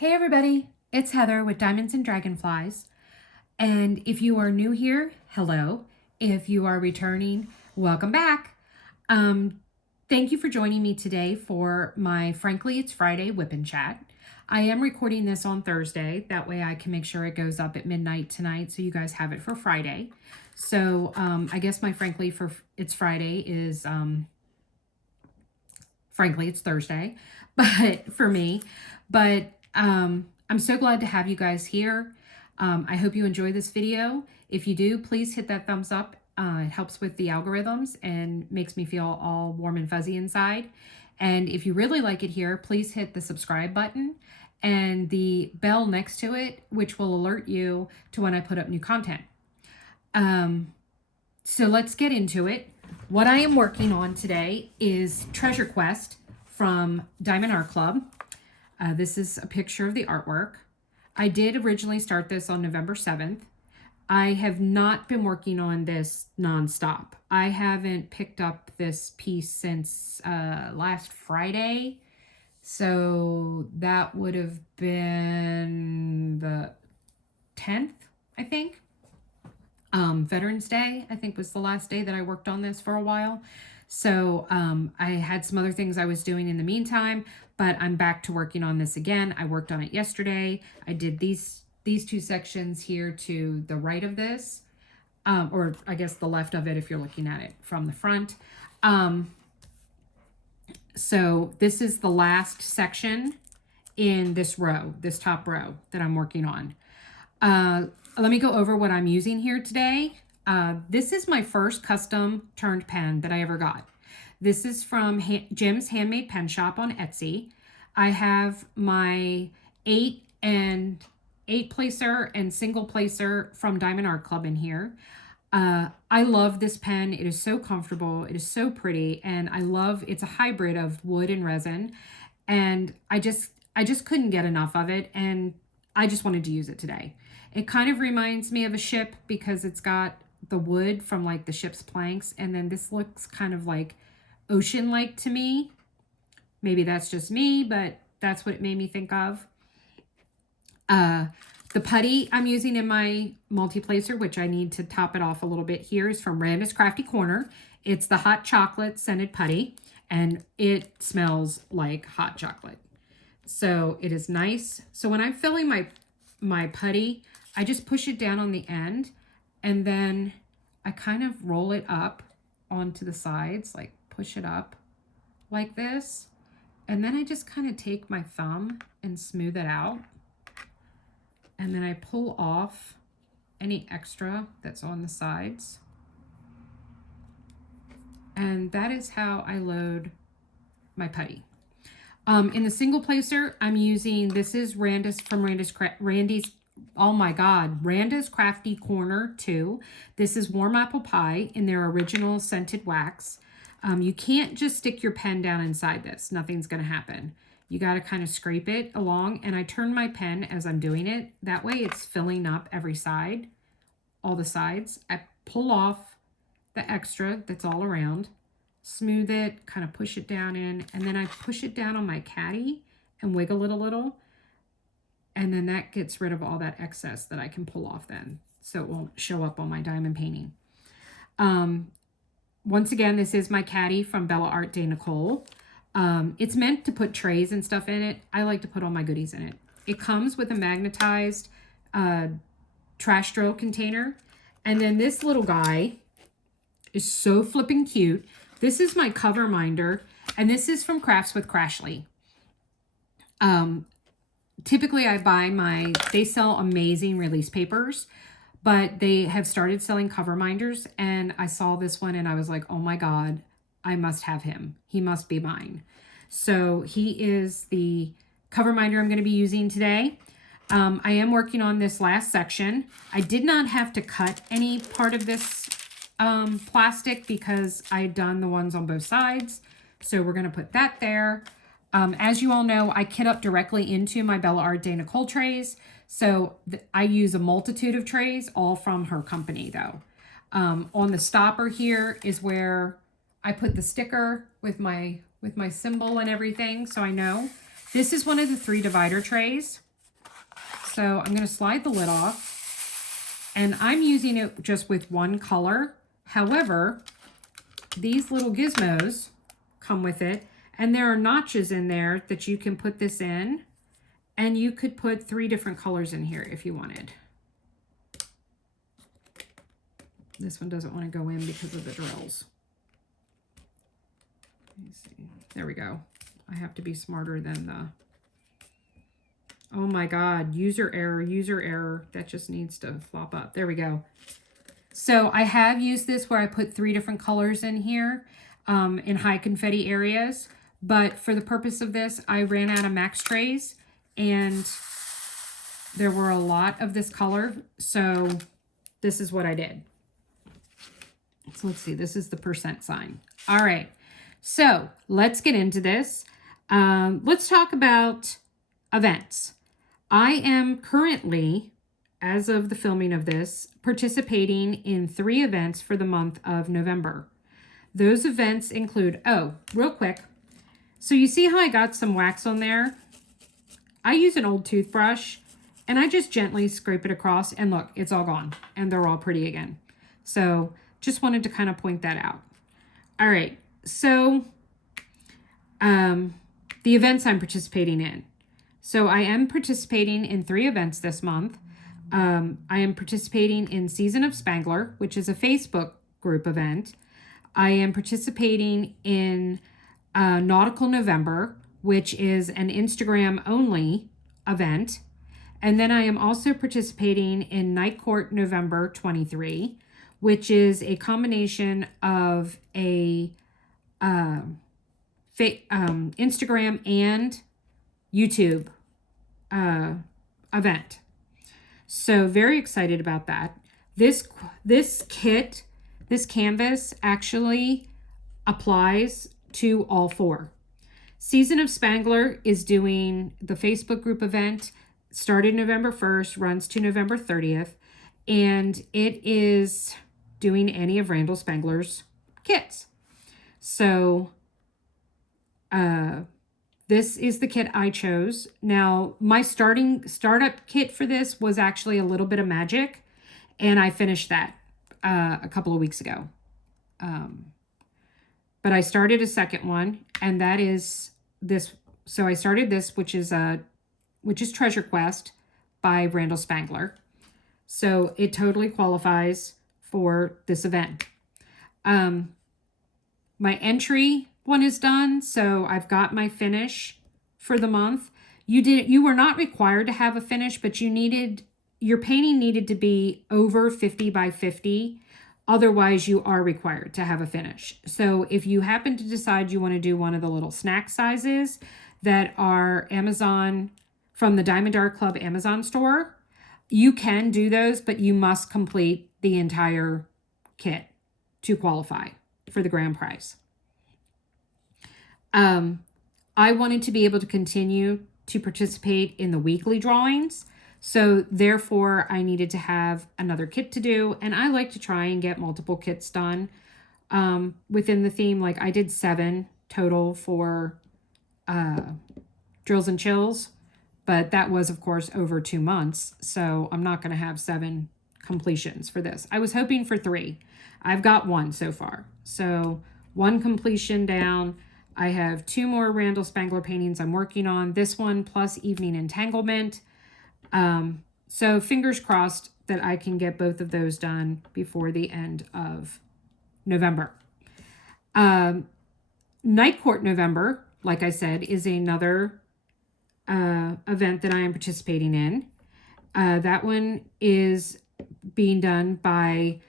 Hey everybody, it's Heather with Diamonds and Dragonflies. And if you are new here, hello. If you are returning, welcome back. Thank you for joining me today for my Frankly It's Friday Whip and Chat. I am recording this on Thursday. That way I can make sure it goes up at midnight tonight so you guys have it for Friday. So I guess my Frankly for It's Friday is Frankly It's Thursday, but for me. But I'm so glad to have you guys here. I hope you enjoy this video. If you do, please hit that thumbs up. It helps with the algorithms and makes me feel all warm and fuzzy inside. And if you really like it here, please hit the subscribe button and the bell next to it, which will alert you to when I put up new content. So let's get into it. What I am working on today is Treasure Quest from Diamond Art Club. This is a picture of the artwork. I did originally start this on November 7th. I have not been working on this nonstop. I haven't picked up this piece since last Friday. So that would have been the 10th, I think. Veterans Day, I think, was the last day that I worked on this for a while. So I had some other things I was doing in the meantime, but I'm back to working on this again. I worked on it yesterday. I did these two sections here to the right of this, or I guess the left of it if you're looking at it from the front. So this is the last section in this row, this top row that I'm working on. Let me go over what I'm using here today. This is my first custom turned pen that I ever got. This is from Jim's Handmade Pen Shop on Etsy. I have my 8 placer and single placer from Diamond Art Club in here. I love this pen. It is so comfortable. It is so pretty. And I love, it's a hybrid of wood and resin. And I just couldn't get enough of it. And I just wanted to use it today. It kind of reminds me of a ship because it's got the wood from like the ship's planks. And then this looks kind of like ocean-like to me. Maybe that's just me, but that's what it made me think of. The putty I'm using in my multi-placer, which I need to top it off a little bit here, is from Randa's Crafty Corner. It's the hot chocolate scented putty, and it smells like hot chocolate. So it is nice. So when I'm filling my putty, I just push it down on the end, and then I kind of roll it up onto the sides, like push it up like this. And then I just kind of take my thumb and smooth it out. And then I pull off any extra that's on the sides. And that is how I load my putty. In the single placer, I'm using, this is Randa's Crafty Corner 2. This is Warm Apple Pie in their original scented wax. You can't just stick your pen down inside this. Nothing's going to happen. You got to kind of scrape it along, and I turn my pen as I'm doing it. That way it's filling up every side, all the sides. I pull off the extra that's all around, smooth it, kind of push it down in, and then I push it down on my caddy and wiggle it a little. And then that gets rid of all that excess that I can pull off then, so it won't show up on my diamond painting. Once again, this is my caddy from Bella Art de Nicole. It's meant to put trays and stuff in it. I like to put all my goodies in it. It comes with a magnetized trash drill container. And then this little guy is so flipping cute. This is my Coverminder, and this is from Crafts with Crashly. Typically I buy they sell amazing release papers, but they have started selling Coverminders, and I saw this one and I was like, oh my God, I must have him. He must be mine. So he is the Coverminder I'm going to be using today. I am working on this last section. I did not have to cut any part of this plastic because I had done the ones on both sides. So we're going to put that there. As you all know, I kit up directly into my Bella Art de Nicole trays. So I use a multitude of trays, all from her company though. On the stopper here is where I put the sticker with my symbol and everything, so I know. This is one of the 3 divider trays. So I'm going to slide the lid off. And I'm using it just with one color. However, these little gizmos come with it. And there are notches in there that you can put this in. And you could put 3 different colors in here if you wanted. This one doesn't want to go in because of the drills. Let me see. There we go. I have to be smarter than the... Oh my God, user error, user error. That just needs to flop up. There we go. So I have used this where I put 3 different colors in here in high confetti areas. But for the purpose of this, I ran out of max trays and there were a lot of this color. So this is what I did. So let's see, this is the percent sign. All right, so let's get into this. Let's talk about events. I am currently, as of the filming of this, participating in 3 events for the month of November. Those events include, oh, real quick. So you see how I got some wax on there? I use an old toothbrush and I just gently scrape it across and look, it's all gone and they're all pretty again. So just wanted to kind of point that out. All right, so the events I'm participating in. So I am participating in 3 events this month. I am participating in Season of Spangler, which is a Facebook group event. I am participating in Nautical November, which is an Instagram only event. And then I am also participating in Nightcourt November 23, which is a combination of a Instagram and YouTube event. So very excited about that. This kit, this canvas actually applies to all 4. Season of Spangler is doing the Facebook group event, started November 1st, runs to November 30th, and it is doing any of Randal Spangler's kits. So this is the kit I chose. Now, my startup kit for this was actually a little bit of magic, and I finished that a couple of weeks ago. But I started a second one, and that is this. So I started this, which is Treasure Quest by Randal Spangler. So it totally qualifies for this event. My entry one is done, so I've got my finish for the month. You were not required to have a finish, but your painting needed to be over 50 by 50. Otherwise, you are required to have a finish. So if you happen to decide you want to do one of the little snack sizes that are Amazon from the Diamond Art Club Amazon store, you can do those, but you must complete the entire kit to qualify for the grand prize. I wanted to be able to continue to participate in the weekly drawings. So therefore, I needed to have another kit to do. And I like to try and get multiple kits done within the theme. Like I did 7 total for Drills and Chills. But that was, of course, over 2 months. So I'm not going to have 7 completions for this. I was hoping for 3. I've got 1 so far. So 1 completion down. I have 2 more Randal Spangler paintings I'm working on. This one plus Evening Entanglement. So fingers crossed that I can get both of those done before the end of November. Nightcourt November, like I said, is another event that I am participating in. That one is being done by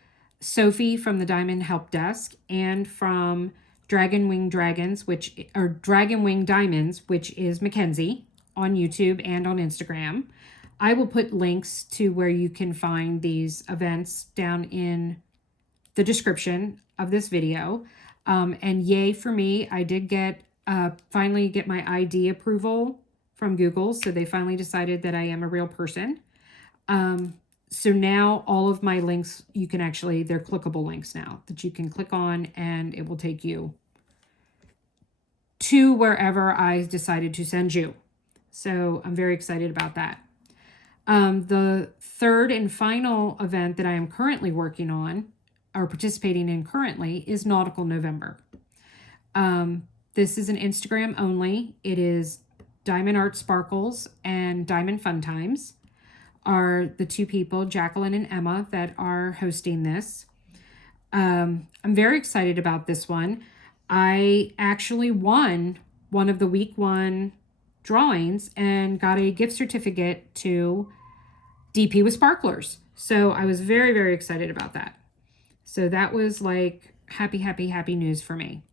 Sophie from the Diamond Help Desk and from Dragon Wing Diamonds, which is Mackenzie on YouTube and on Instagram. I will put links to where you can find these events down in the description of this video. And yay for me, I did finally get my ID approval from Google. So they finally decided that I am a real person. So now all of my links, they're clickable links now that you can click on and it will take you to wherever I decided to send you. So I'm very excited about that. The third and final event that I am currently working on or participating in currently is Nautical November. This is an Instagram only. It is Diamond Art Sparkles and Diamond Fun Times are the two people, Jacqueline and Emma, that are hosting this. I'm very excited about this one. I actually won one of the week one drawings and got a gift certificate to DP with Sparklers. So I was very, very excited about that. So that was like happy, happy, happy news for me.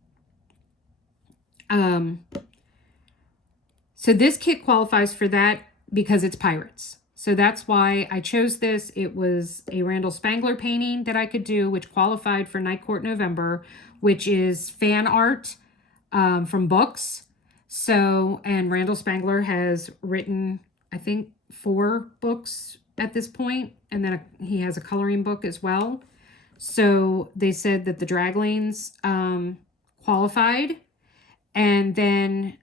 So this kit qualifies for that because it's pirates. So that's why I chose this. It was a Randal Spangler painting that I could do, which qualified for Nightcourt November, which is fan art from books. So, and Randal Spangler has written, I think, 4 books at this point, and then he has a coloring book as well. So they said that the draglines qualified, and then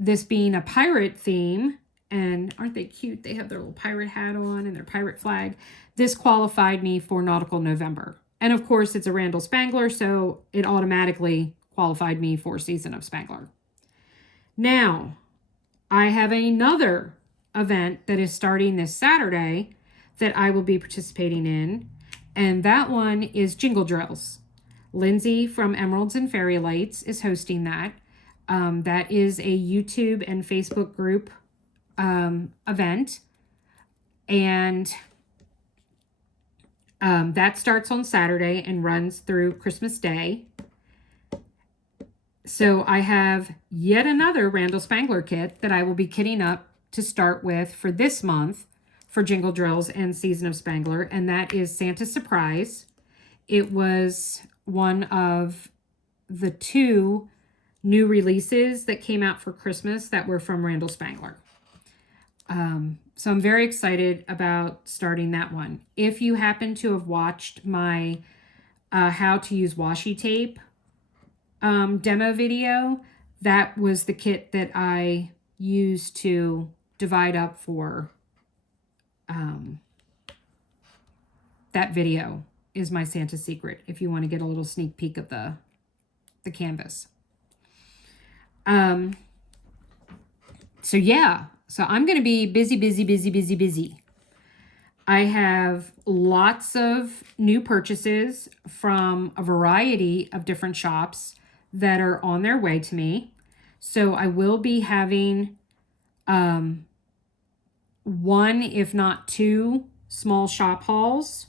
this being a pirate theme, and aren't they cute? They have their little pirate hat on and their pirate flag. This qualified me for Nautical November. And of course, it's a Randal Spangler, so it automatically qualified me for Season of Spangler. Now, I have another event that is starting this Saturday that I will be participating in, and that one is Jingle Drills. Lindsay from Emeralds and Fairy Lights is hosting that. That is a YouTube and Facebook group event, and that starts on Saturday and runs through Christmas Day. So I have yet another Randal Spangler kit that I will be kitting up to start with for this month for Jingle Drills and Season of Spangler, and that is Santa's Surprise. It was one of the 2 new releases that came out for Christmas that were from Randal Spangler. So I'm very excited about starting that one. If you happen to have watched my how to use washi tape demo video, that was the kit that I used to divide up for that video is my Santa secret, if you want to get a little sneak peek of the canvas. So yeah, so I'm going to be busy. I have lots of new purchases from a variety of different shops that are on their way to me. So I will be having 1, if not 2, small shop hauls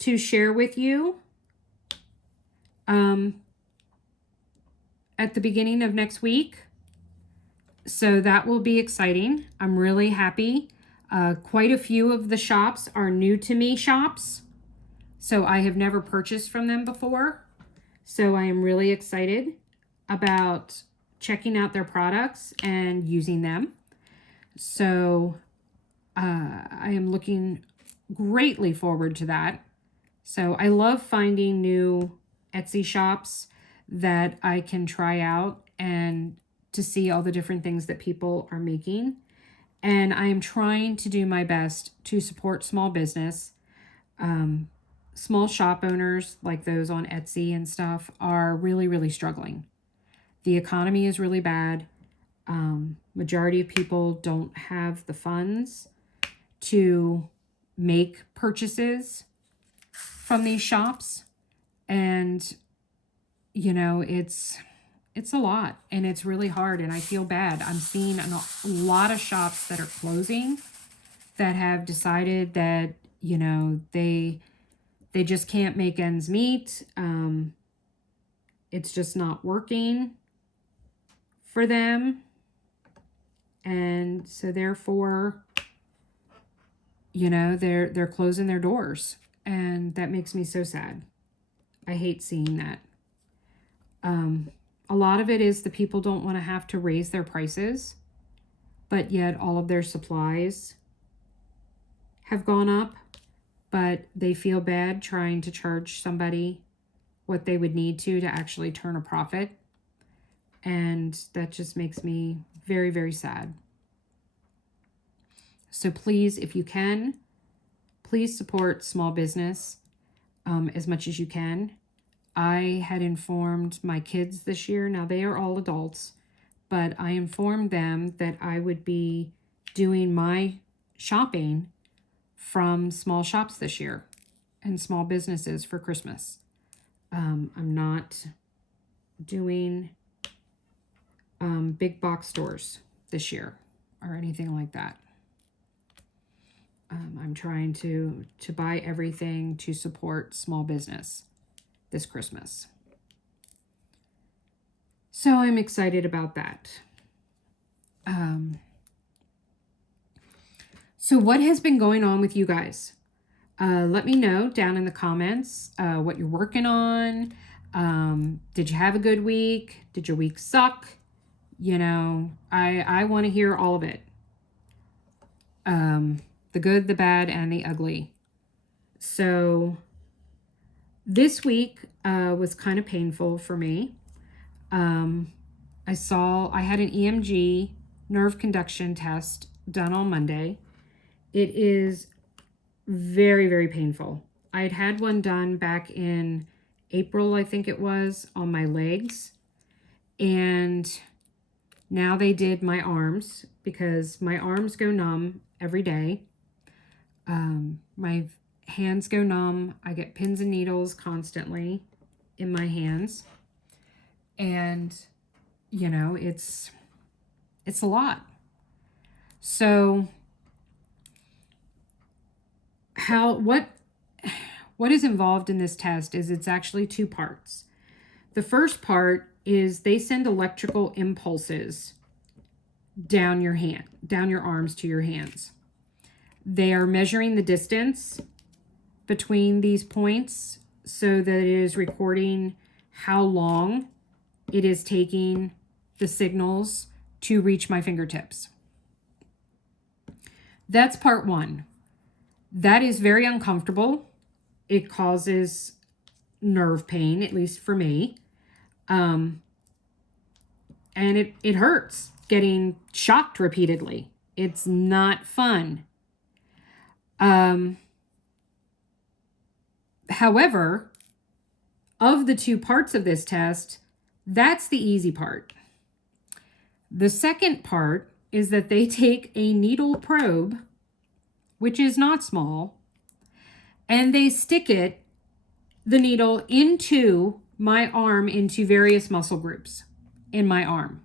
to share with you at the beginning of next week. So that will be exciting. I'm really happy. Quite a few of the shops are new to me shops, so I have never purchased from them before. So I am really excited about checking out their products and using them. So I am looking greatly forward to that. So I love finding new Etsy shops that I can try out and to see all the different things that people are making. And I am trying to do my best to support small business. Small shop owners like those on Etsy and stuff are really, really struggling. The economy is really bad. Majority of people don't have the funds to make purchases from these shops. And, you know, it's a lot and it's really hard and I feel bad. I'm seeing a lot of shops that are closing that have decided that, you know, they just can't make ends meet. It's just not working for them. And so therefore, you know, they're closing their doors, and that makes me so sad. I hate seeing that. A lot of it is the people don't want to have to raise their prices, but yet all of their supplies have gone up, but they feel bad trying to charge somebody what they would need to actually turn a profit. And that just makes me very, very sad. So please, if you can, please support small business as much as you can. I had informed my kids this year. Now they are all adults, but I informed them that I would be doing my shopping from small shops this year and small businesses for Christmas. I'm not doing big box stores this year or anything like that. I'm trying to buy everything to support small business this Christmas. So I'm excited about that. So what has been going on with you guys? Let me know down in the comments what you're working on. Did you have a good week? Did your week suck? You know, I want to hear all of it. The good, the bad, and the ugly. So this week was kind of painful for me. I had an EMG nerve conduction test done on Monday. It is very, very painful. I had one done back in April, I think it was, on my legs. And now they did my arms because my arms go numb every day. My hands go numb. I get pins and needles constantly in my hands. And, you know, it's a lot. So what is involved in this test is it's actually two parts. The first part is they send electrical impulses down your arms to your hands. They are measuring the distance between these points so that it is recording how long it is taking the signals to reach my fingertips. That's part one. That is very uncomfortable. It causes nerve pain, at least for me. And it hurts getting shocked repeatedly. It's not fun. However, of the two parts of this test, that's the easy part. The second part is that they take a needle probe, which is not small, and they stick the needle into my arm, into various muscle groups in my arm.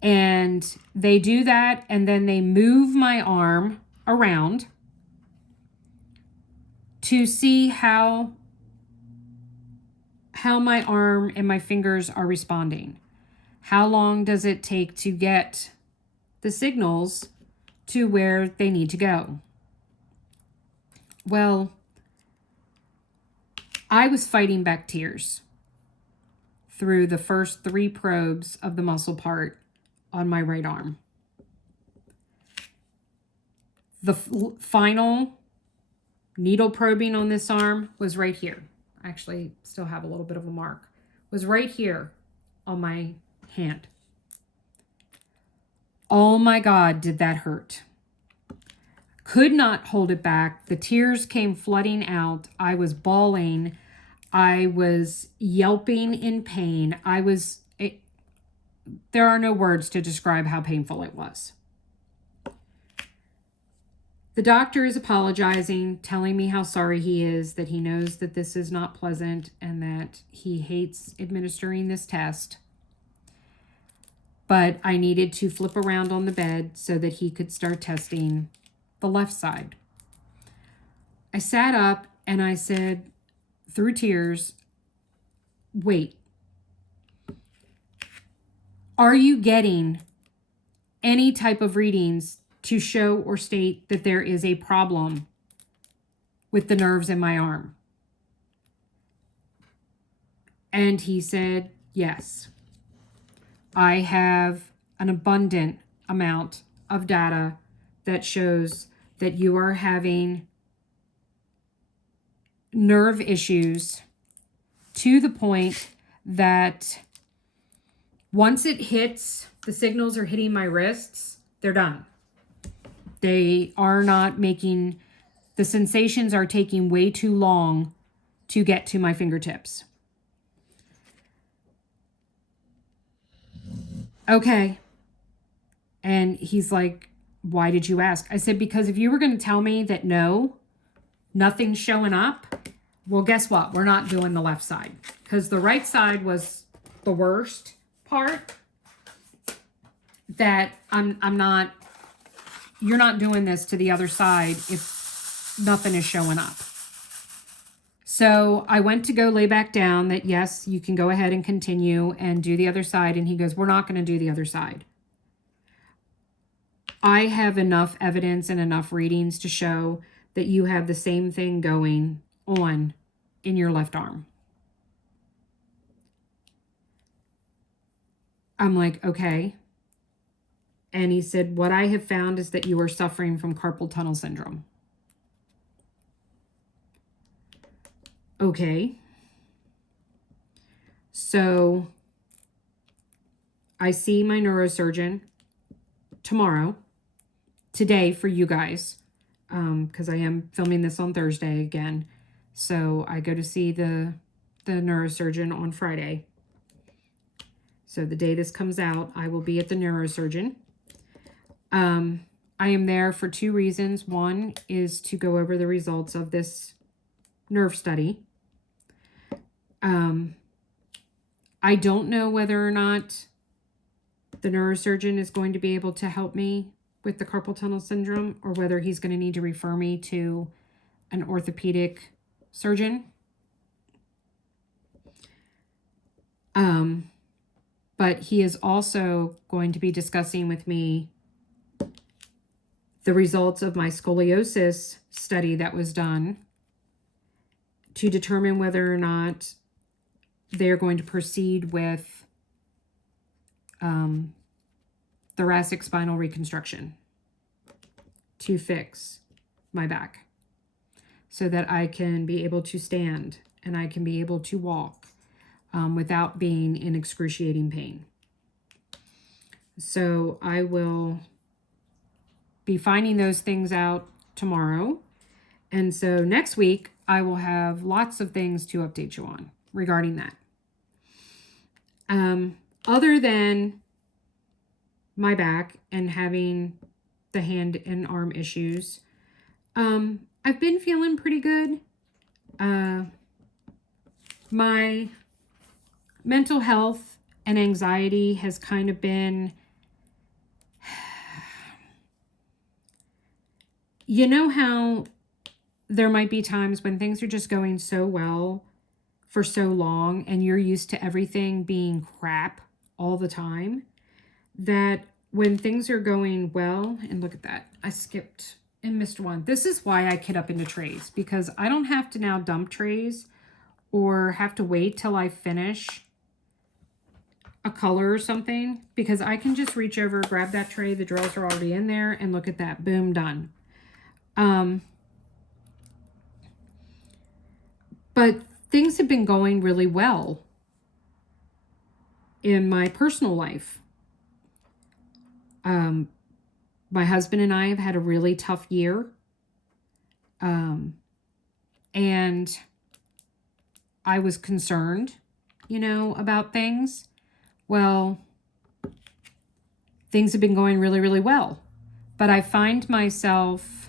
And they do that, and then they move my arm around to see how my arm and my fingers are responding. How long does it take to get the signals to where they need to go? Well, I was fighting back tears through the first 3 probes of the muscle part on my right arm. The final needle probing on this arm was right here. I actually still have a little bit of a mark. Was right here on my hand. Oh my God, did that hurt. Could not hold it back. The tears came flooding out. I was bawling. I was yelping in pain. There are no words to describe how painful it was. The doctor is apologizing, telling me how sorry he is, that he knows that this is not pleasant and that he hates administering this test. But I needed to flip around on the bed so that he could start testing the left side. I sat up and I said, through tears, wait, are you getting any type of readings to show or state that there is a problem with the nerves in my arm? And he said, yes. I have an abundant amount of data that shows that you are having nerve issues to the point that once it hits, the signals are hitting my wrists, they're done. They are not making, the sensations are taking way too long to get to my fingertips. Okay. And he's like, why did you ask? I said, because if you were going to tell me that no, nothing's showing up, well, guess what? We're not doing the left side, because the right side was the worst part. That you're not doing this to the other side if nothing is showing up. So I went to go lay back down that, yes, you can go ahead and continue and do the other side. And he goes, we're not going to do the other side. I have enough evidence and enough readings to show that you have the same thing going on in your left arm. I'm like, okay. And he said, what I have found is that you are suffering from carpal tunnel syndrome. Okay. So I see my neurosurgeon tomorrow, today for you guys, because I am filming this on Thursday again. So I go to see the neurosurgeon on Friday. So the day this comes out, I will be at the neurosurgeon. I am there for two reasons. One is to go over the results of this nerve study. I don't know whether or not the neurosurgeon is going to be able to help me with the carpal tunnel syndrome, or whether he's going to need to refer me to an orthopedic surgeon. But he is also going to be discussing with me the results of my scoliosis study that was done to determine whether or not they're going to proceed with thoracic spinal reconstruction to fix my back so that I can be able to stand and I can be able to walk without being in excruciating pain. So I will be finding those things out tomorrow. And so next week, I will have lots of things to update you on regarding that. Other than my back and having the hand and arm issues, I've been feeling pretty good. My mental health and anxiety has kind of been, you know how there might be times when things are just going so well for so long and you're used to everything being crap all the time, that when things are going well, and look at that, I skipped and missed one. This is why I kit up into trays, because I don't have to now dump trays or have to wait till I finish a color or something, because I can just reach over, grab that tray, the drills are already in there, and look at that, boom, done. But things have been going really well in my personal life. My husband and I have had a really tough year. And I was concerned, about things. Well, things have been going really, really well. But I find myself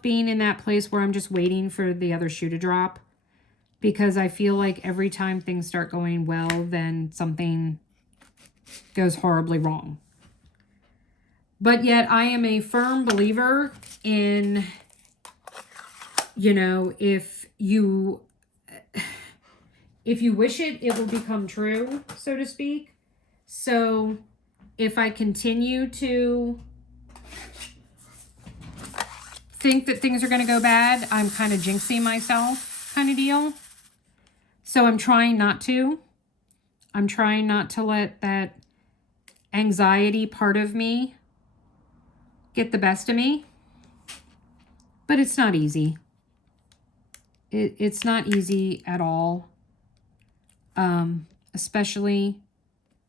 being in that place where I'm just waiting for the other shoe to drop, because I feel like every time things start going well, then something goes horribly wrong. But yet I am a firm believer in, if you wish it, it will become true, so to speak. So if I continue to think that things are going to go bad, I'm kind of jinxing myself kind of deal. So I'm trying not to. I'm trying not to let that anxiety part of me get the best of me. But it's not easy. It's not easy at all. Especially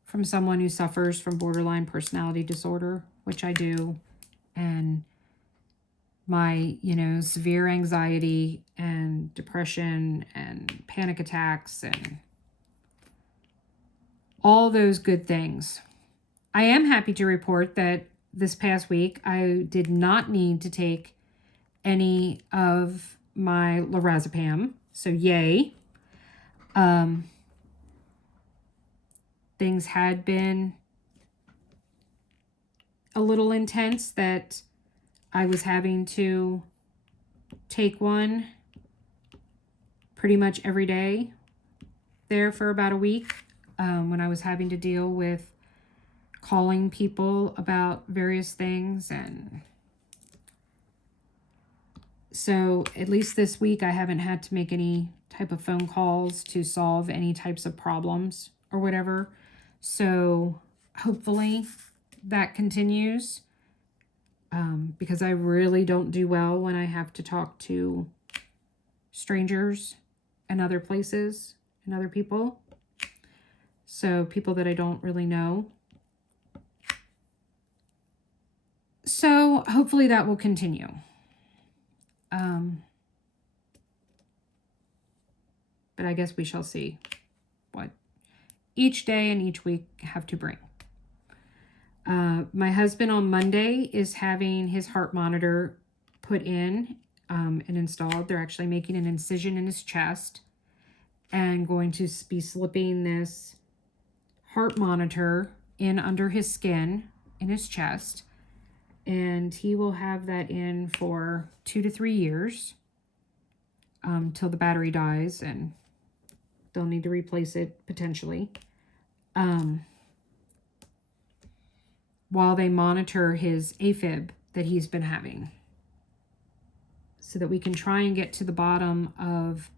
from someone who suffers from borderline personality disorder, which I do, and my, severe anxiety and depression and panic attacks and all those good things. I am happy to report that this past week, I did not need to take any of my lorazepam. So yay. Things had been a little intense that I was having to take one pretty much every day there for about a week, when I was having to deal with calling people about various things. And so at least this week I haven't had to make any type of phone calls to solve any types of problems or whatever. So hopefully that continues, because I really don't do well when I have to talk to strangers and other places and other people. So people that I don't really know. So hopefully that will continue. But I guess we shall see what each day and each week have to bring. My husband on Monday is having his heart monitor put in and installed. They're actually making an incision in his chest and going to be slipping this heart monitor in under his skin in his chest. And he will have that in for 2 to 3 years till the battery dies, and they'll need to replace it potentially. While they monitor his AFib that he's been having, so that we can try and get to the bottom of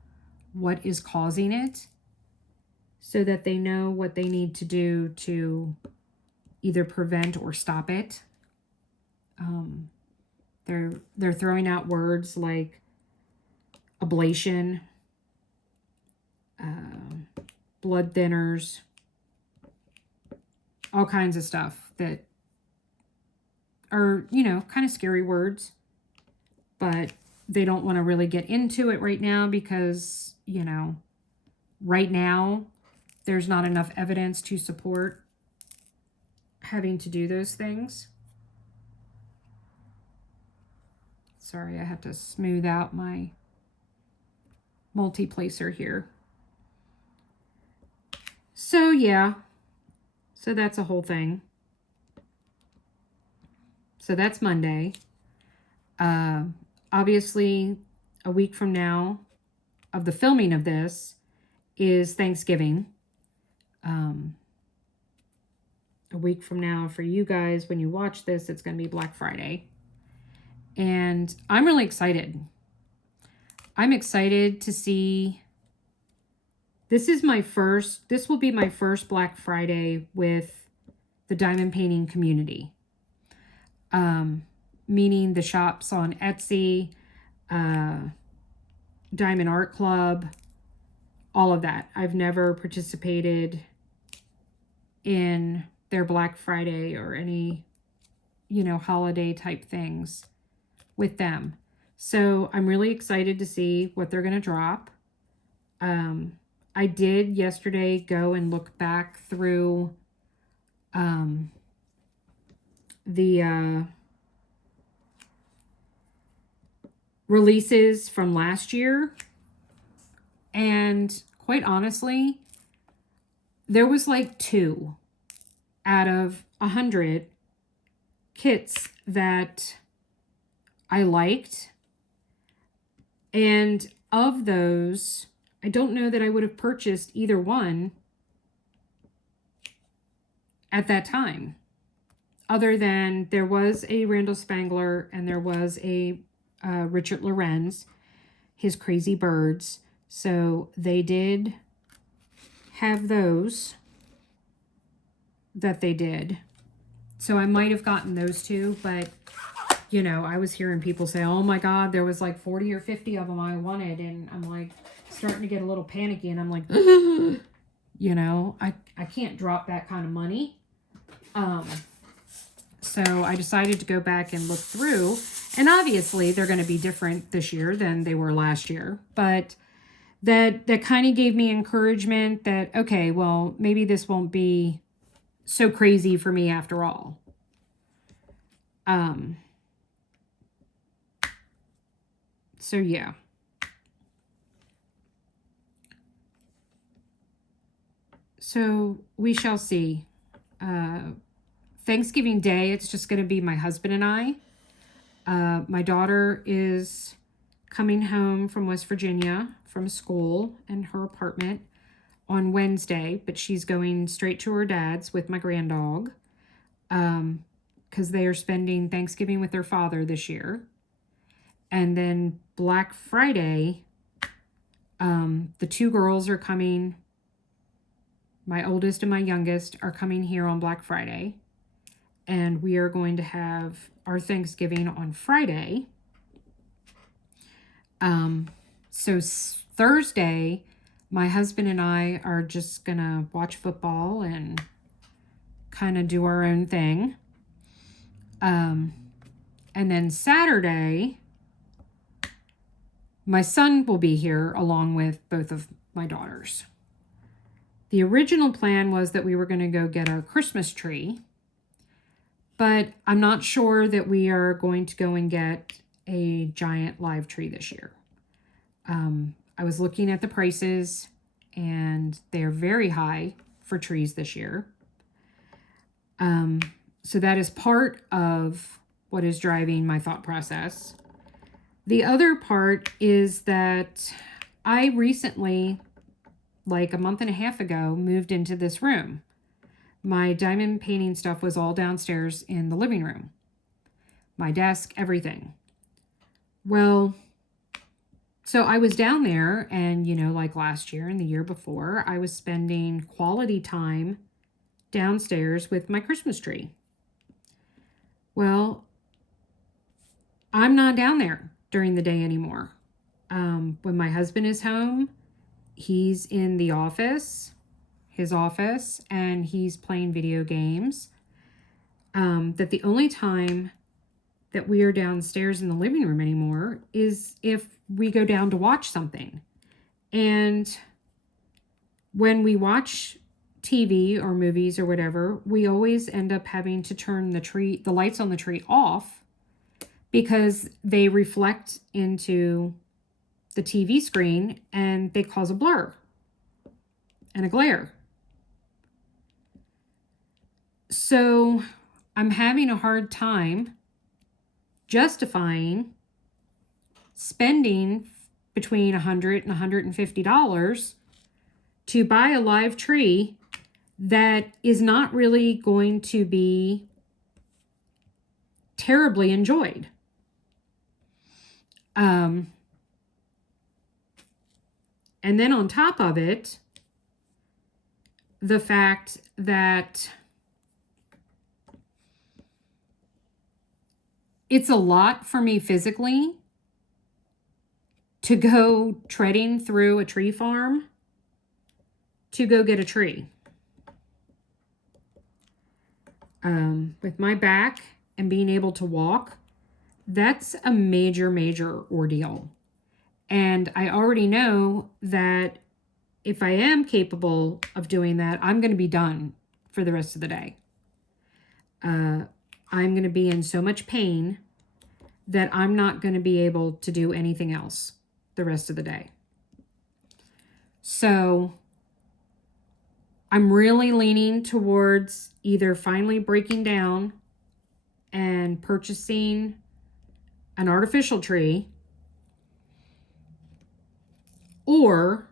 what is causing it, so that they know what they need to do to either prevent or stop it. They're throwing out words like ablation, blood thinners, all kinds of stuff that are, kind of scary words, but they don't want to really get into it right now because, right now there's not enough evidence to support having to do those things. Sorry, I have to smooth out my multi-placer here. So yeah, so that's a whole thing. So that's Monday. Obviously, a week from now of the filming of this is Thanksgiving. A week from now for you guys, when you watch this, it's going to be Black Friday. And I'm really excited. I'm excited to see. This will be my first Black Friday with the diamond painting community. Meaning the shops on Etsy, Diamond Art Club, all of that. I've never participated in their Black Friday or any, holiday type things with them. So I'm really excited to see what they're going to drop. I did yesterday go and look back through the releases from last year, and quite honestly, there was like 2 out of 100 kits that I liked, and of those, I don't know that I would have purchased either one at that time, other than there was a Randal Spangler and there was a Richard Lorenz, his Crazy Birds. So they did have those that they did. So I might have gotten those 2, but I was hearing people say, oh my God, there was like 40 or 50 of them I wanted. And I'm like starting to get a little panicky, and I'm like, You know, I can't drop that kind of money. So I decided to go back and look through. And obviously, they're going to be different this year than they were last year. But that kind of gave me encouragement that, okay, well, maybe this won't be so crazy for me after all. So yeah. So we shall see. Thanksgiving Day, it's just going to be my husband and I. My daughter is coming home from West Virginia from school and her apartment on Wednesday, but she's going straight to her dad's with my granddog because they are spending Thanksgiving with their father this year. And then Black Friday, the two girls are coming. My oldest and my youngest are coming here on Black Friday. And we are going to have our Thanksgiving on Friday. So Thursday, my husband and I are just going to watch football and kind of do our own thing. And then Saturday, my son will be here along with both of my daughters. The original plan was that we were going to go get our Christmas tree, but I'm not sure that we are going to go and get a giant live tree this year. I was looking at the prices and they're very high for trees this year. So that is part of what is driving my thought process. The other part is that I recently, like a month and a half ago, moved into this room. My diamond painting stuff was all downstairs in the living room. My desk, everything. Well, so I was down there and, you know, like last year and the year before, I was spending quality time downstairs with my Christmas tree. Well, I'm not down there during the day anymore. When my husband is home, he's in the office, his office, and he's playing video games. That the only time that we are downstairs in the living room anymore is if we go down to watch something. And when we watch TV or movies or whatever, we always end up having to turn the lights on the tree off because they reflect into the TV screen and they cause a blur and a glare. So I'm having a hard time justifying spending between $100 and $150 to buy a live tree that is not really going to be terribly enjoyed. And then on top of it, the fact that it's a lot for me physically to go treading through a tree farm to go get a tree. With my back and being able to walk, that's a major, major ordeal. And I already know that if I am capable of doing that, I'm going to be done for the rest of the day. I'm going to be in so much pain that I'm not going to be able to do anything else the rest of the day. So I'm really leaning towards either finally breaking down and purchasing an artificial tree, or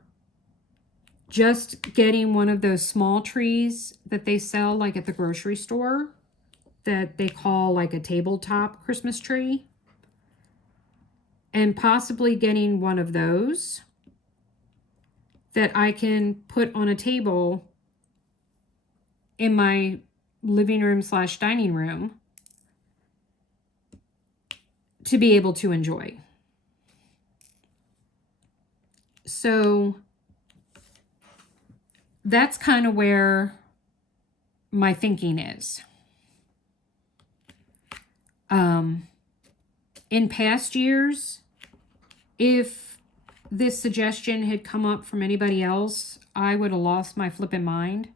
just getting one of those small trees that they sell like at the grocery store that they call like a tabletop Christmas tree, and possibly getting one of those that I can put on a table in my living room / dining room to be able to enjoy. So that's kind of where my thinking is. In past years, if this suggestion had come up from anybody else, I would have lost my flipping mind.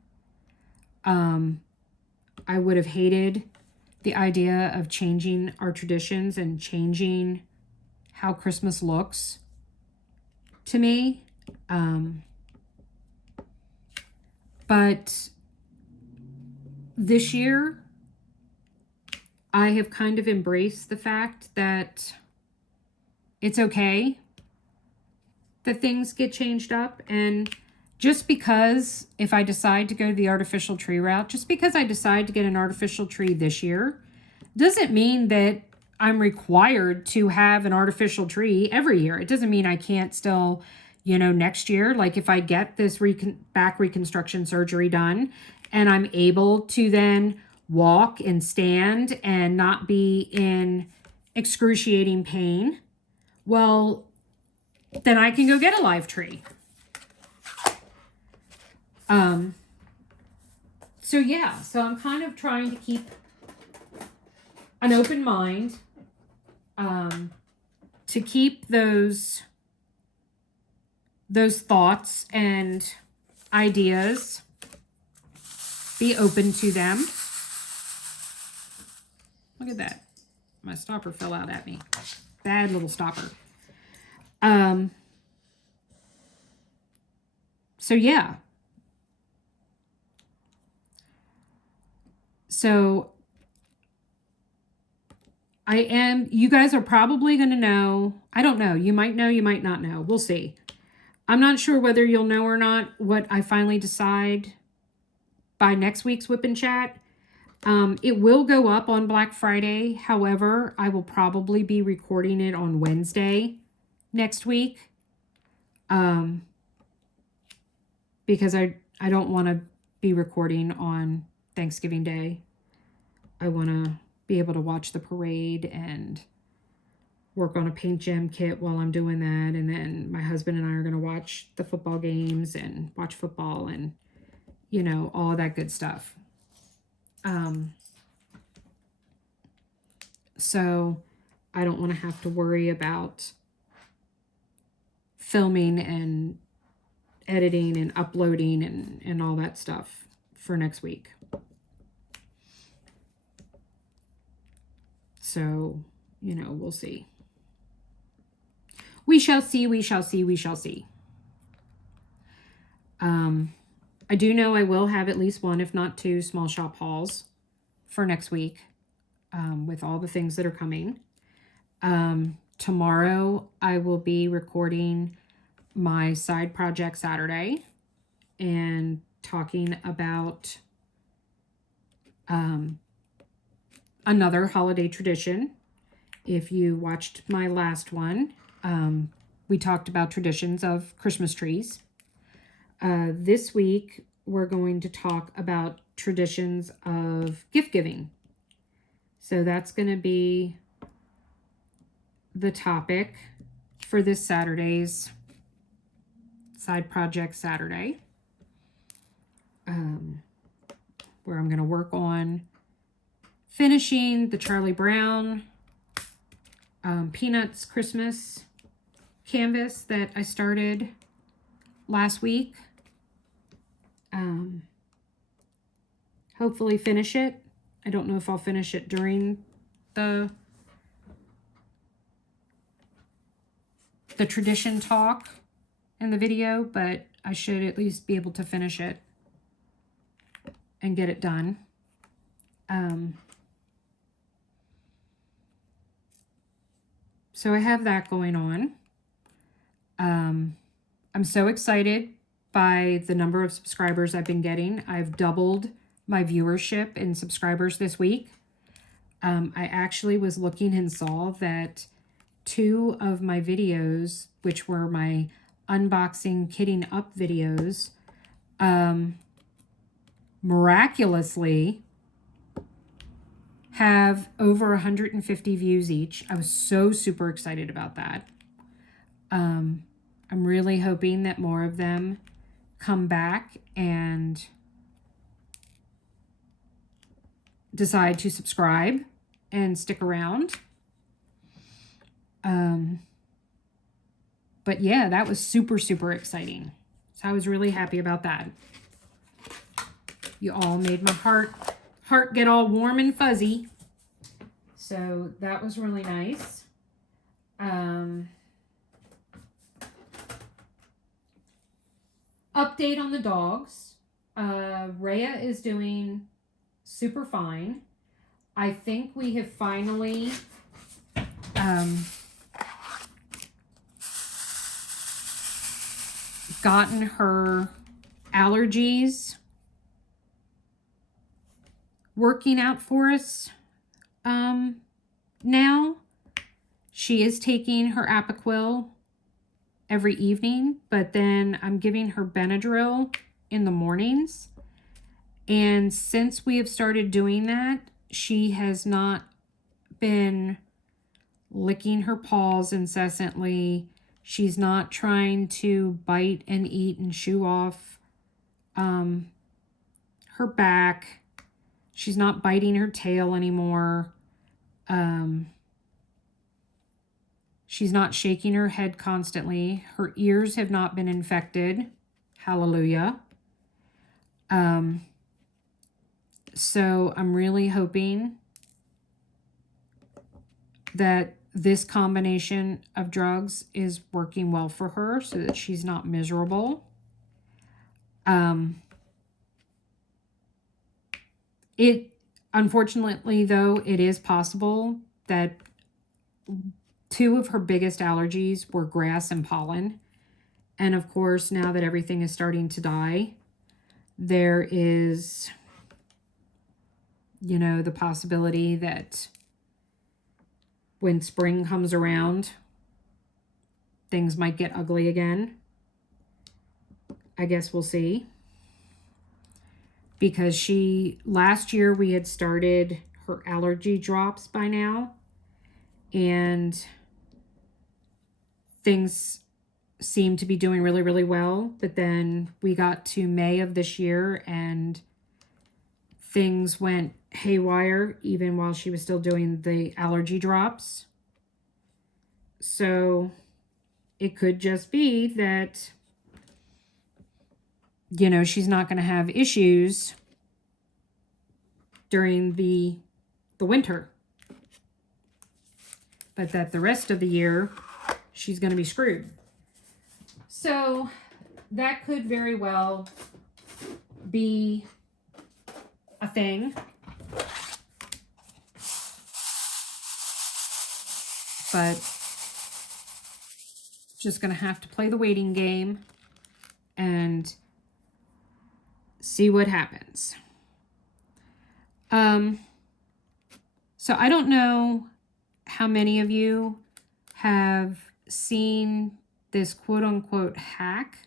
I would have hated the idea of changing our traditions and changing how Christmas looks to me. But this year, I have kind of embraced the fact that it's okay that things get changed up. And just because if I decide to go the artificial tree route, just because I decide to get an artificial tree this year, doesn't mean that I'm required to have an artificial tree every year. It doesn't mean I can't still, you know, next year, like if I get this back reconstruction surgery done and I'm able to then walk and stand and not be in excruciating pain, well, then I can go get a live tree. So yeah, so I'm kind of trying to keep an open mind, to keep those thoughts and ideas, be open to them. Look at that. My stopper fell out at me. Bad little stopper. So yeah. So you guys are probably going to know. I don't know. You might know, you might not know. We'll see. I'm not sure whether you'll know or not what I finally decide by next week's Whip and Chat. It will go up on Black Friday. However, I will probably be recording it on Wednesday next week. Because I don't want to be recording on Thanksgiving Day. I want to be able to watch the parade and work on a paint gem kit while I'm doing that. And then my husband and I are going to watch the football games and watch football and, you know, all that good stuff. So I don't want to have to worry about filming and editing and uploading and all that stuff for next week. So, you know, we'll see. We shall see, we shall see, we shall see. I do know I will have at least one, if not two, small shop hauls for next week, with all the things that are coming. Tomorrow I will be recording my side project Saturday and talking about another holiday tradition. If you watched my last one, we talked about traditions of Christmas trees. This week, we're going to talk about traditions of gift giving. So that's going to be the topic for this Saturday's Side Project Saturday, where I'm going to work on finishing the Charlie Brown Peanuts Christmas canvas that I started last week. Hopefully finish it. I don't know if I'll finish it during the tradition talk in the video, but I should at least be able to finish it and get it done. So I have that going on. I'm so excited by the number of subscribers I've been getting. I've doubled my viewership and subscribers this week. I actually was looking and saw that 2 of my videos, which were my unboxing kitting up videos, miraculously have over 150 views each. I was so super excited about that. I'm really hoping that more of them come back and decide to subscribe and stick around. But yeah, that was super, super exciting. So I was really happy about that. You all made my heart get all warm and fuzzy. So that was really nice. Update on the dogs. Rhea is doing super fine. I think we have finally gotten her allergies working out for us. Now she is taking her Apoquil every evening, but then I'm giving her Benadryl in the mornings. And since we have started doing that, she has not been licking her paws incessantly. She's not trying to bite and eat and chew off her back. She's not biting her tail anymore. She's not shaking her head constantly. Her ears have not been infected. Hallelujah. So I'm really hoping that this combination of drugs is working well for her so that she's not miserable. Unfortunately, though, it is possible that 2 of her biggest allergies were grass and pollen. And of course, now that everything is starting to die, there is, you know, the possibility that when spring comes around, things might get ugly again. I guess we'll see. Because last year we had started her allergy drops by now. And things seemed to be doing really, really well. But then we got to May of this year and things went haywire even while she was still doing the allergy drops. So it could just be that, you know, she's not going to have issues during the winter. But that the rest of the year, she's going to be screwed. So that could very well be a thing. But just going to have to play the waiting game and see what happens. So I don't know how many of you have seen this quote-unquote hack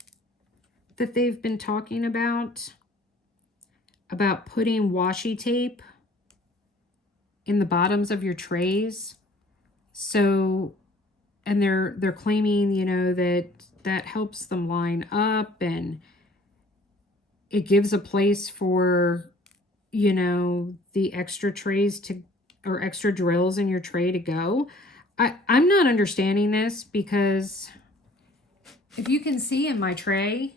that they've been talking about putting washi tape in the bottoms of your trays. So, and they're claiming, you know, that helps them line up and it gives a place for, you know, the extra trays or extra drills in your tray to go. I'm not understanding this because if you can see in my tray,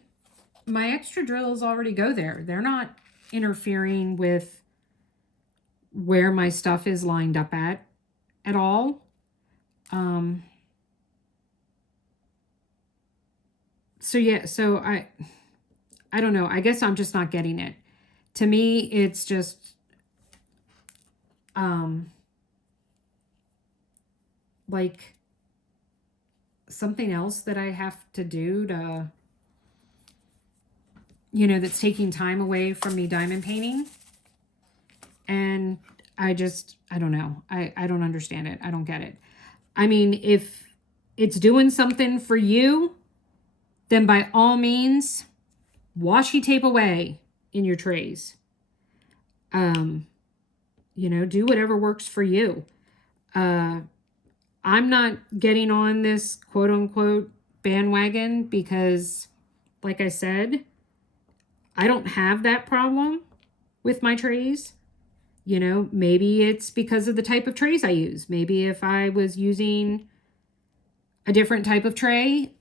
my extra drills already go there. They're not interfering with where my stuff is lined up at all. So yeah, so I don't know. I guess I'm just not getting it. To me, it's just like something else that I have to do to, you know, that's taking time away from me diamond painting. And I don't know. I don't understand it. I don't get it. I mean, if it's doing something for you, then by all means, washi tape away in your trays. You know, do whatever works for you. I'm not getting on this quote unquote bandwagon because, like I said, I don't have that problem with my trays. You know, maybe it's because of the type of trays I use. Maybe if I was using a different type of tray,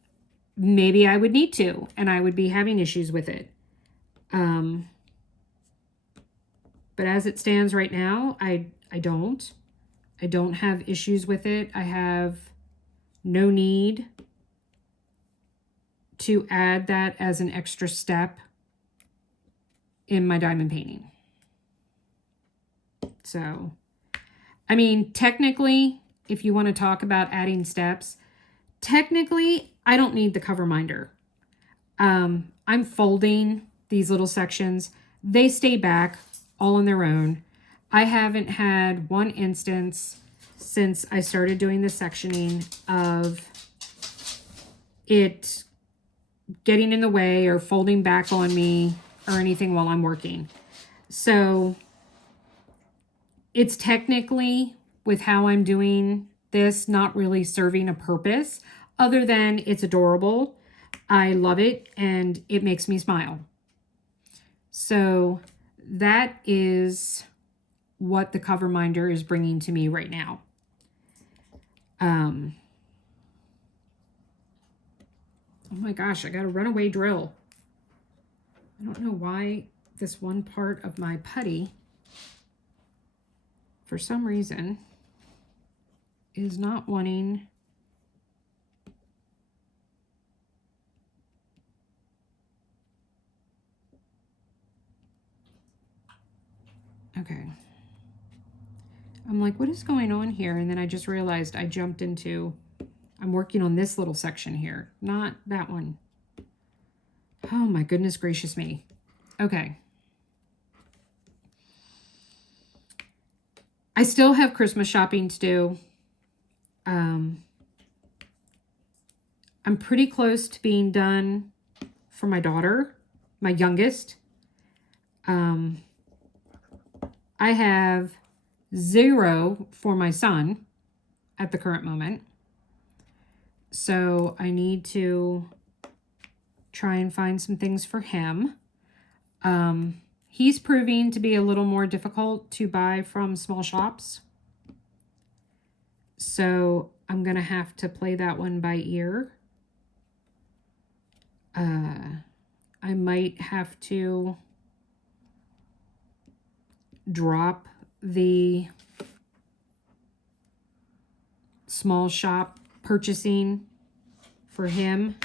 maybe I would need to, and I would be having issues with it. But as it stands right now, I don't. I don't have issues with it. I have no need to add that as an extra step in my diamond painting. So, I mean, technically, if you want to talk about adding steps, technically, I don't need the Coverminder. I'm folding these little sections. They stay back all on their own. I haven't had one instance since I started doing the sectioning of it getting in the way or folding back on me or anything while I'm working. So it's technically, with how I'm doing this, not really serving a purpose other than it's adorable. I love it and it makes me smile. So that is what the Coverminder is bringing to me right now. Oh my gosh, I got a runaway drill. I don't know why this one part of my putty, for some reason, is not wanting. Okay. I'm like, what is going on here? And then I just realized I jumped into, I'm working on this little section here, not that one. Oh my goodness gracious me. Okay. I still have Christmas shopping to do. I'm pretty close to being done for my daughter, my youngest. I have 0 for my son at the current moment. So I need to try and find some things for him. He's proving to be a little more difficult to buy from small shops. So I'm going to have to play that one by ear. I might have to drop the small shop purchasing for him.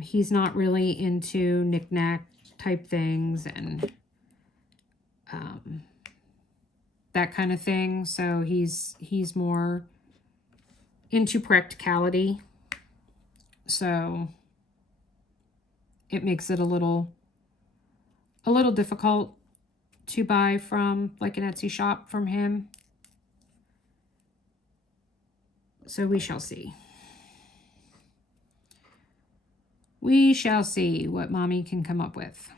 He's not really into knick-knack type things and that kind of thing. So he's more into practicality. So it makes it a little difficult to buy from like an Etsy shop from him. So we shall see. We shall see what mommy can come up with.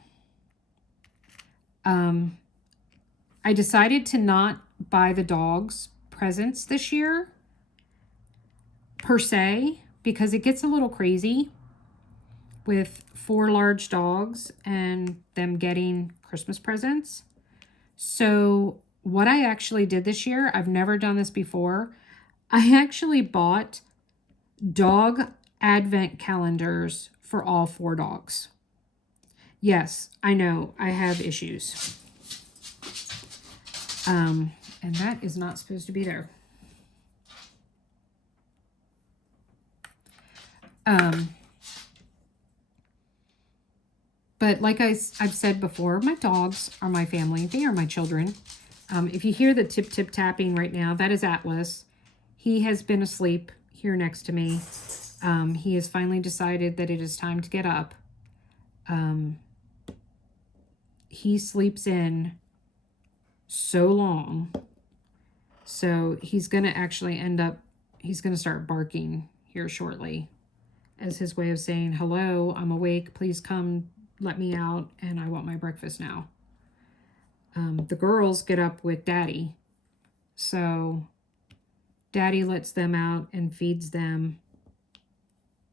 I decided to not buy the dogs presents this year per se because it gets a little crazy with 4 large dogs and them getting Christmas presents. So what I actually did this year, I've never done this before. I actually bought dog advent calendars for all 4 dogs. Yes, I know I have issues. And that is not supposed to be there. But like I've said before, my dogs are my family. They are my children. If you hear the tip tapping right now, that is Atlas. He has been asleep here next to me. He has finally decided that it is time to get up. He sleeps in so long. So he's going to actually he's going to start barking here shortly as his way of saying, hello, I'm awake. Please come let me out and I want my breakfast now. The girls get up with Daddy. So Daddy lets them out and feeds them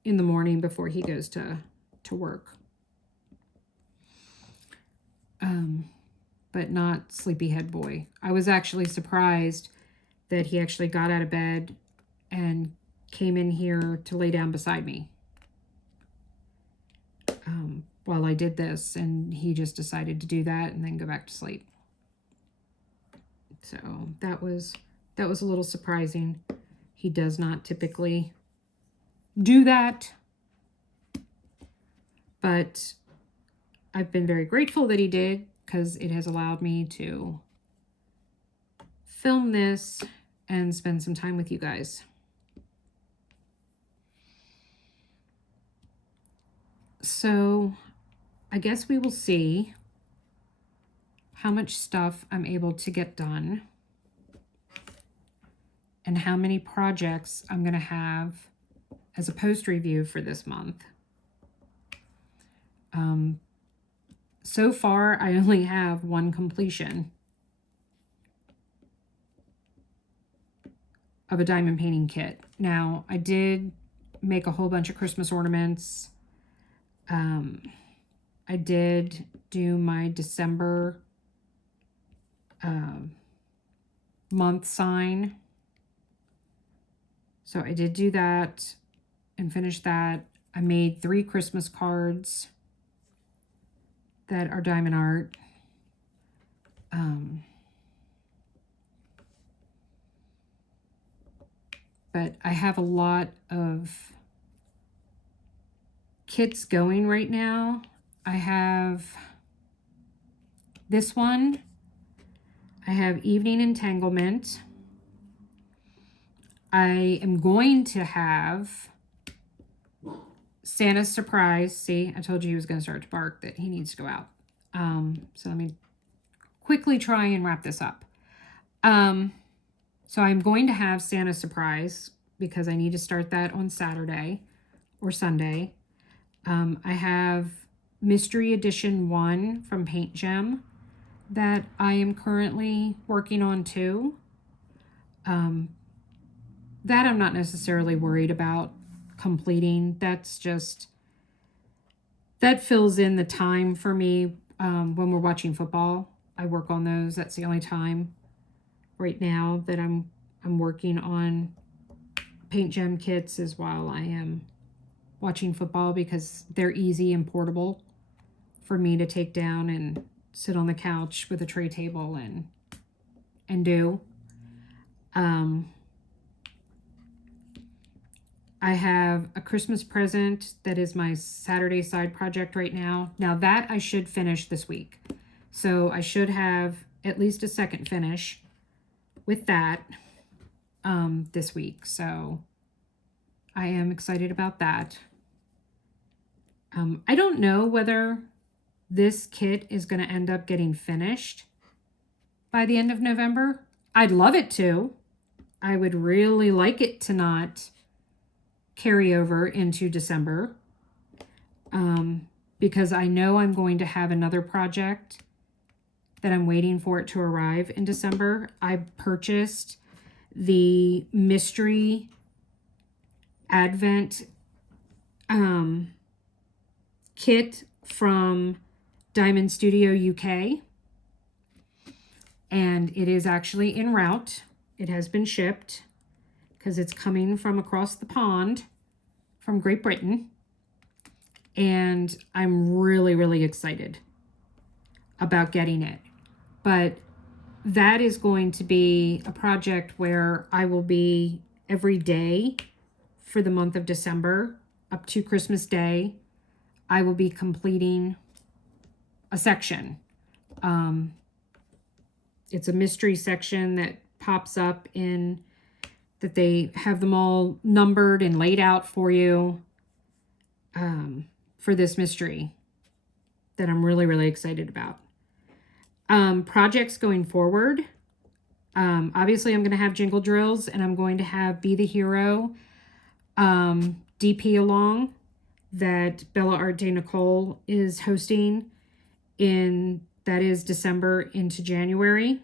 in the morning before he goes to work. but not Sleepyhead Boy. I was actually surprised that he actually got out of bed and came in here to lay down beside me while I did this, and he just decided to do that and then go back to sleep. So that was a little surprising. He does not typically do that, but I've been very grateful that he did, because it has allowed me to film this and spend some time with you guys. So I guess we will see how much stuff I'm able to get done and how many projects I'm going to have as a post review for this month. So far, I only have one completion of a diamond painting kit. Now, I did make a whole bunch of Christmas ornaments. I did do my December month sign. So I did do that and finish that. I made 3 Christmas cards that are diamond art. But I have a lot of kits going right now. I have this one. I have Evening Entanglement. I am going to have Santa's Surprise. See, I told you he was going to start to bark that he needs to go out. So let me quickly try and wrap this up. So I'm going to have Santa's Surprise because I need to start that on Saturday or Sunday. I have Mystery Edition 1 from Paint Gem that I am currently working on too. That I'm not necessarily worried about completing. That's just, that fills in the time for me when we're watching football. I work on those. That's the only time right now that I'm working on Paint Gem kits is while I am watching football, because they're easy and portable for me to take down and sit on the couch with a tray table and do. I have a Christmas present that is my Saturday side project right now. Now that I should finish this week. So I should have at least a second finish with that this week. So I am excited about that. I don't know whether this kit is going to end up getting finished by the end of November. I'd love it to. I would really like it to not carry over into December, because I know I'm going to have another project that I'm waiting for it to arrive in December. I purchased the Mystery Advent kit from Diamond Studio UK, and it is actually en route. It has been shipped because it's coming from across the pond from Great Britain, and I'm really, really excited about getting it. But that is going to be a project where I will be every day for the month of December up to Christmas Day. I will be completing a section. It's a mystery section that pops up in that they have them all numbered and laid out for you for this mystery that I'm really, really excited about. Projects going forward. Obviously, I'm going to have Jingle Drills, and I'm going to have Be the Hero DP along that Bella Art de Nicole is hosting that is December into January.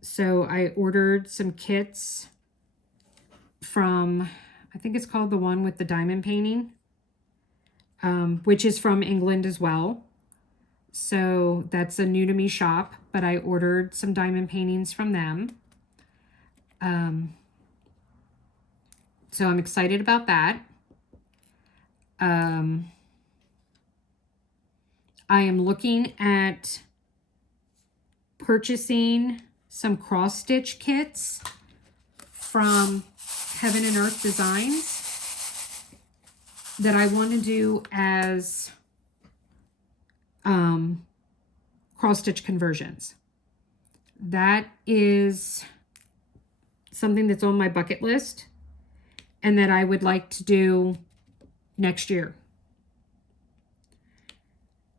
So I ordered some kits from, I think it's called the one with the diamond painting. which is from England as well. So that's a new to me shop, but I ordered some diamond paintings from them. So I'm excited about that. I am looking at purchasing some cross stitch kits from Heaven and Earth Designs that I want to do as cross stitch conversions. That is something that's on my bucket list and that I would like to do next year.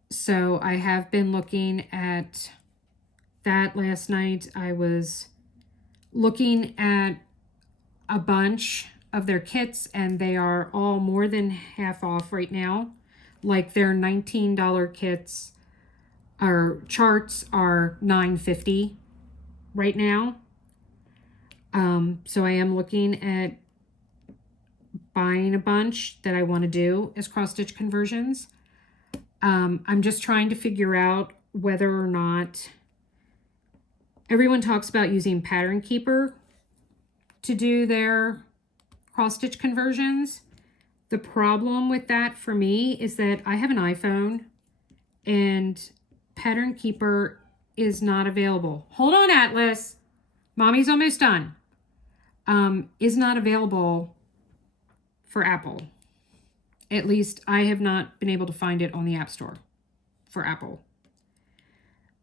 So I have been looking at that. Last night I was looking at a bunch of their kits and they are all more than half off right now. Like their $19 kits or charts are $9.50 right now. So I am looking at buying a bunch that I want to do as cross stitch conversions. I'm just trying to figure out whether or not everyone talks about using Pattern Keeper to do their cross stitch conversions. The problem with that for me is that I have an iPhone and Pattern Keeper is not available. Hold on, Atlas. Mommy's almost done. Is not available for Apple. At least I have not been able to find it on the App Store for Apple.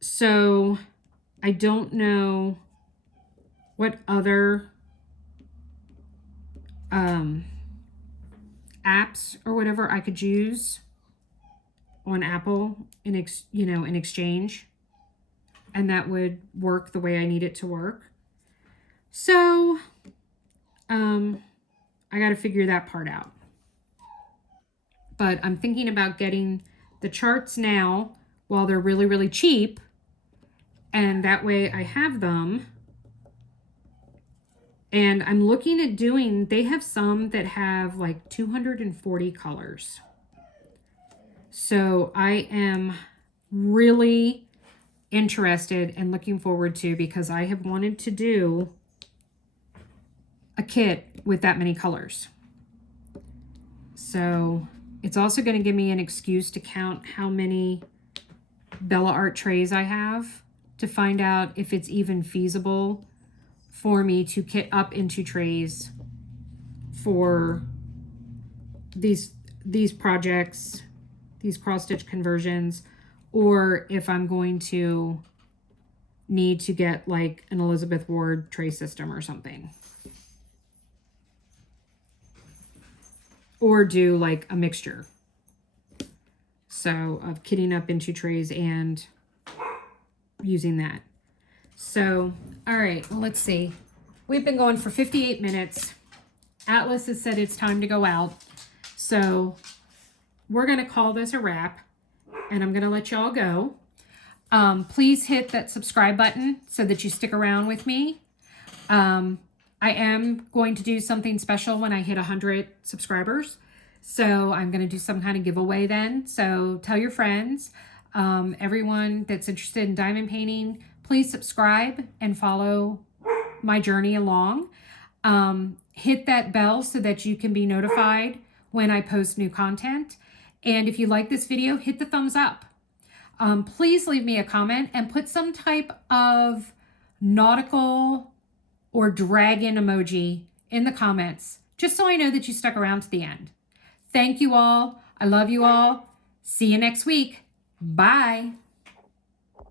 So I don't know what other apps or whatever I could use on Apple in exchange, and that would work the way I need it to work. So I got to figure that part out. But I'm thinking about getting the charts now while they're really, really cheap. And that way I have them. And I'm looking at doing, they have some that have like 240 colors. So I am really interested and looking forward to, because I have wanted to do a kit with that many colors. So it's also going to give me an excuse to count how many Bella Art trays I have to find out if it's even feasible for me to kit up into trays for these projects, these cross-stitch conversions, or if I'm going to need to get like an Elizabeth Ward tray system or something. Or do like a mixture. So of kitting up into trays and using that. So, all right, well, let's see. We've been going for 58 minutes. Atlas has said it's time to go out. So we're going to call this a wrap, and I'm going to let y'all go. Please hit that subscribe button so that you stick around with me. I am going to do something special when I hit 100 subscribers. So I'm going to do some kind of giveaway then. So tell your friends, everyone that's interested in diamond painting, please subscribe and follow my journey along. Hit that bell so that you can be notified when I post new content. And if you like this video, hit the thumbs up. Please leave me a comment and put some type of nautical or dragon emoji in the comments, just so I know that you stuck around to the end. Thank you all. I love you all. See you next week. Bye.